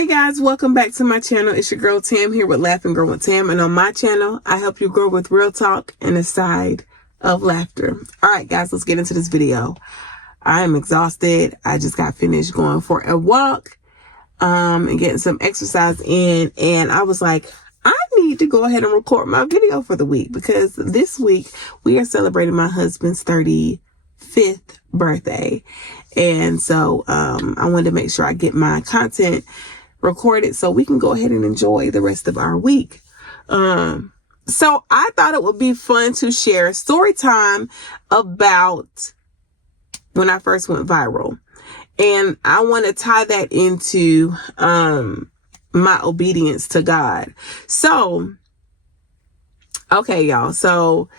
Hey guys, welcome back to my channel. It's your girl Tam here with Laugh and Grow with Tam, and on my channel I help you grow with real talk and a side of laughter. All right guys, let's get into this video. I am exhausted. I just got finished going for a walk and getting some exercise in, and I was like, I need to go ahead and record my video for the week because this week we are celebrating my husband's 35th birthday. And so I wanted to make sure I get my content recorded so we can go ahead and enjoy the rest of our week. So I thought it would be fun to share a story time about when I first went viral. And I want to tie that into my obedience to God. So, okay, y'all. So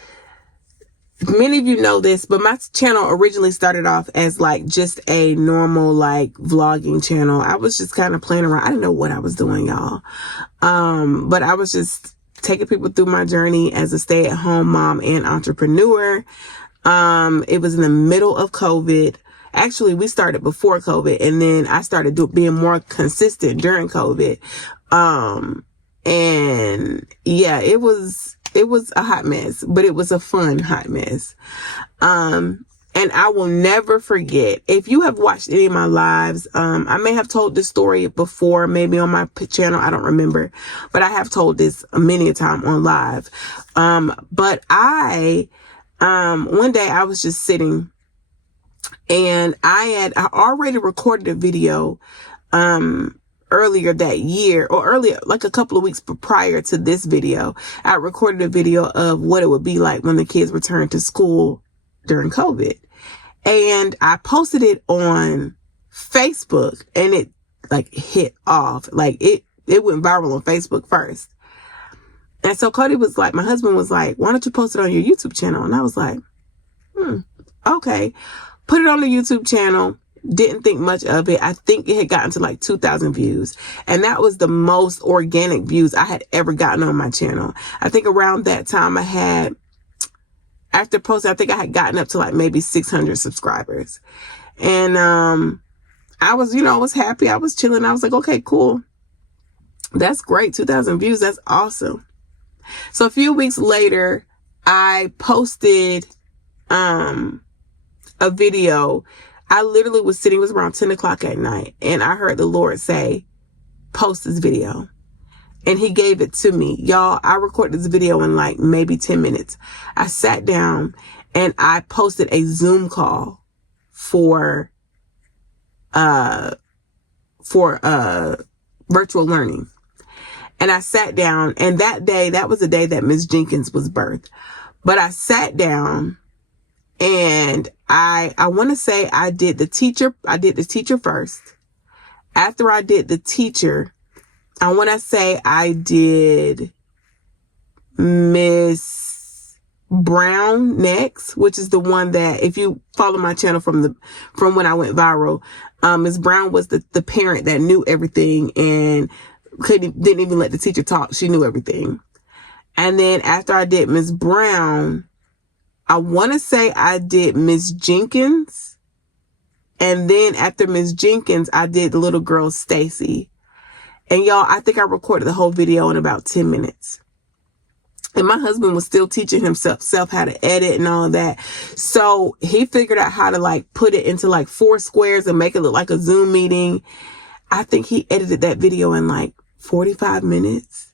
many of you know this, but my channel originally started off as like just a normal like vlogging channel. I was just kind of playing around. I didn't know what I was doing, y'all. But I was just taking people through my journey as a stay-at-home mom and entrepreneur. It was in the middle of COVID. Actually, we started before COVID, and then I started being more consistent during COVID. And yeah, it was a hot mess, but it was a fun hot mess. And I will never forget, if you have watched any of my lives, I may have told this story before, maybe on my channel, I don't remember, but I have told this many a time on live. But one day I was just sitting, and I already recorded a video, earlier that year, or earlier, like a couple of weeks prior to this video. I recorded a video of what it would be like when the kids returned to school during COVID. And I posted it on Facebook, and it like hit off. Like it went viral on Facebook first. And so Cody was like, my husband was like, why don't you post it on your YouTube channel? And I was like, okay. Put it on the YouTube channel. Didn't think much of it. I think it had gotten to like 2,000 views. And that was the most organic views I had ever gotten on my channel. I think around that time after posting, I think I had gotten up to like maybe 600 subscribers. And I was happy. I was chilling. I was like, okay, cool. That's great. 2,000 views. That's awesome. So a few weeks later, I posted a video. I literally was sitting, it was around 10 o'clock at night, and I heard the Lord say, post this video. And he gave it to me. Y'all, I recorded this video in like maybe 10 minutes. I sat down and I posted a Zoom call for virtual learning. And I sat down, and that was the day that Miss Jenkins was birthed. But I sat down, and I want to say I did the teacher first. After I did the teacher, I want to say I did Miss Brown next, which is the one that, if you follow my channel from when I went viral, Miss Brown was the parent that knew everything and didn't even let the teacher talk. She knew everything. And then after I did Miss Brown, I want to say I did Miss Jenkins. And then after Miss Jenkins, I did the little girl, Stacy. And y'all, I think I recorded the whole video in about 10 minutes. And my husband was still teaching himself how to edit and all of that. So he figured out how to like put it into like 4 squares and make it look like a Zoom meeting. I think he edited that video in like 45 minutes.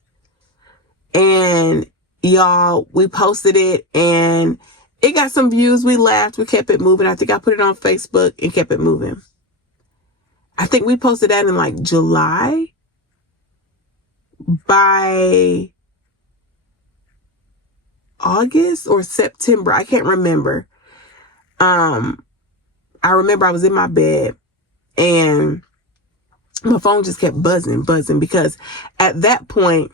And y'all, we posted it, and it got some views. We laughed. We kept it moving. I think I put it on Facebook and kept it moving. I think we posted that in like July. By August or September, I can't remember. I remember I was in my bed, and my phone just kept buzzing, because at that point,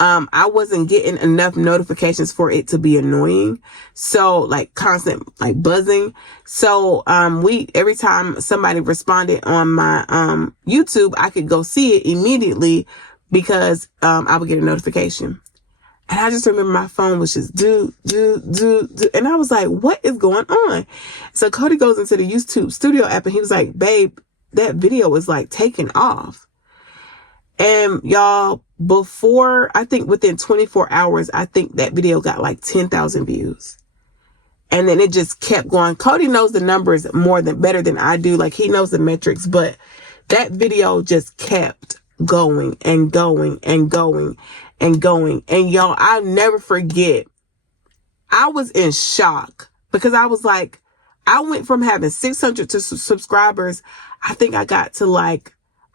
I wasn't getting enough notifications for it to be annoying. So like constant, like buzzing. So, every time somebody responded on my, YouTube, I could go see it immediately because, I would get a notification. And I just remember my phone was just do. And I was like, what is going on? So Cody goes into the YouTube Studio app, and he was like, babe, that video is like taking off. And y'all, before, I think within 24 hours, I think that video got like 10,000 views. And then it just kept going. Cody knows the numbers better than I do. Like, he knows the metrics, but that video just kept going and going and going and going. And y'all, I'll never forget. I was in shock because I was like, I went from having 600 subscribers. I think I got to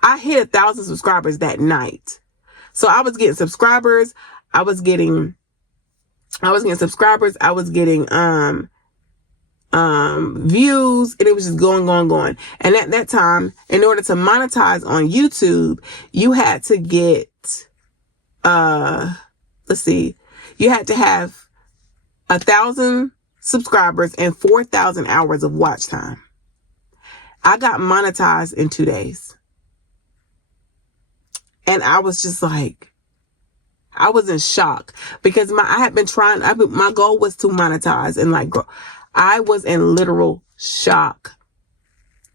I hit 1,000 subscribers that night. So I was getting subscribers. I was getting subscribers. I was getting, views, and it was just going. And at that time, in order to monetize on YouTube, you had to get, you had to have 1,000 subscribers and 4,000 hours of watch time. I got monetized in 2 days. And I was just like, I was in shock because my goal was to monetize and grow. I was in literal shock.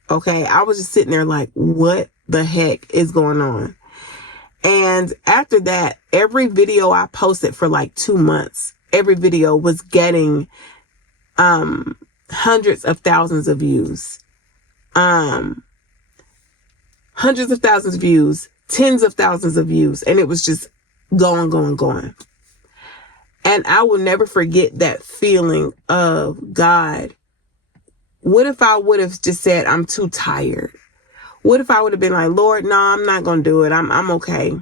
Okay. I was just sitting there like, what the heck is going on? And after that, every video I posted for 2 months, every video was getting, hundreds of thousands of views, hundreds of thousands of views, tens of thousands of views. And it was just going. And I will never forget that feeling of, God, what if I would have just said, I'm too tired? What if I would have been like, Lord, no, I'm not going to do it. I'm okay.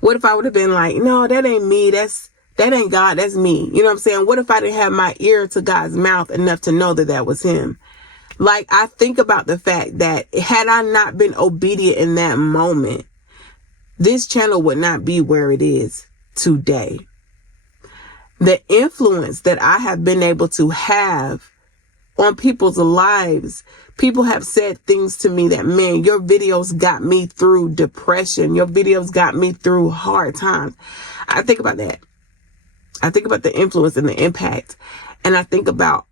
What if I would have been like, no, that ain't me. That ain't God. That's me. You know what I'm saying? What if I didn't have my ear to God's mouth enough to know that that was him? I think about the fact that had I not been obedient in that moment, this channel would not be where it is today. The influence that I have been able to have on people's lives, people have said things to me that, man, your videos got me through depression. Your videos got me through hard times. I think about that. I think about the influence and the impact. And I think about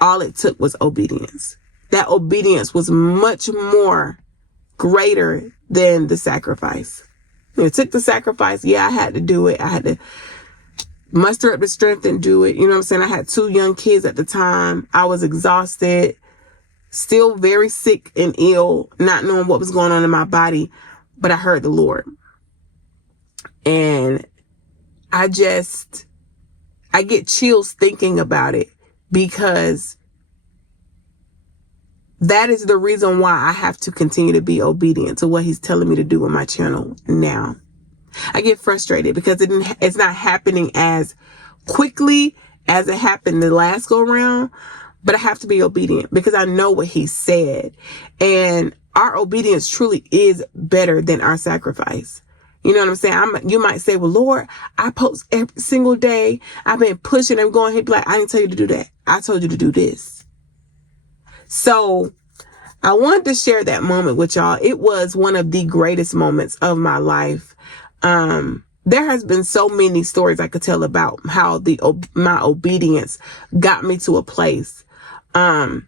all it took was obedience. That obedience was much more greater than the sacrifice. It took the sacrifice. Yeah, I had to do it. I had to muster up the strength and do it. You know what I'm saying? I had 2 young kids at the time. I was exhausted, still very sick and ill, not knowing what was going on in my body, but I heard the Lord. And I get chills thinking about it because that is the reason why I have to continue to be obedient to what he's telling me to do on my channel now. I get frustrated because it's not happening as quickly as it happened the last go around, but I have to be obedient because I know what he said. And our obedience truly is better than our sacrifice. You know what I'm saying? You might say, well, Lord, I post every single day. I've been pushing and going. He'd be like, I didn't tell you to do that. I told you to do this. So I wanted to share that moment with y'all. It was one of the greatest moments of my life. There has been so many stories I could tell about how my obedience got me to a place. And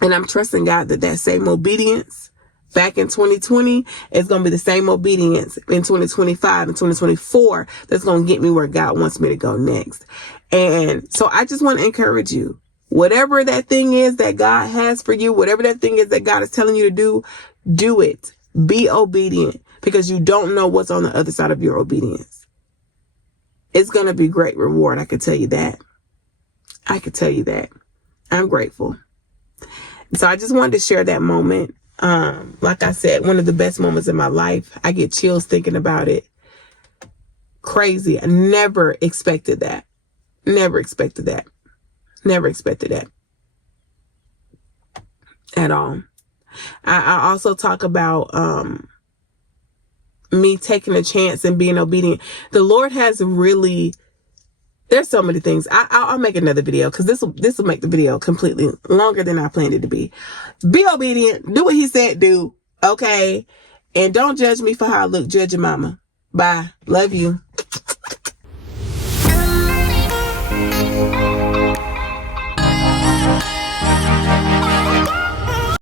I'm trusting God that same obedience back in 2020 is going to be the same obedience in 2025 and 2024 that's going to get me where God wants me to go next. And so I just want to encourage you, whatever that thing is that God has for you, whatever that thing is that God is telling you to do it. Be obedient because you don't know what's on the other side of your obedience. It's going to be great reward. I can tell you that. I'm grateful. So I just wanted to share that moment. Like I said, one of the best moments in my life. I get chills thinking about it. Crazy. I never expected that. Never expected that at all. I also talk about me taking a chance and being obedient. The Lord has really, there's so many things. I'll make another video because this will make the video completely longer than I planned it to be. Be obedient. Do what he said do. Okay. And don't judge me for how I look. Judge your mama. Bye. Love you.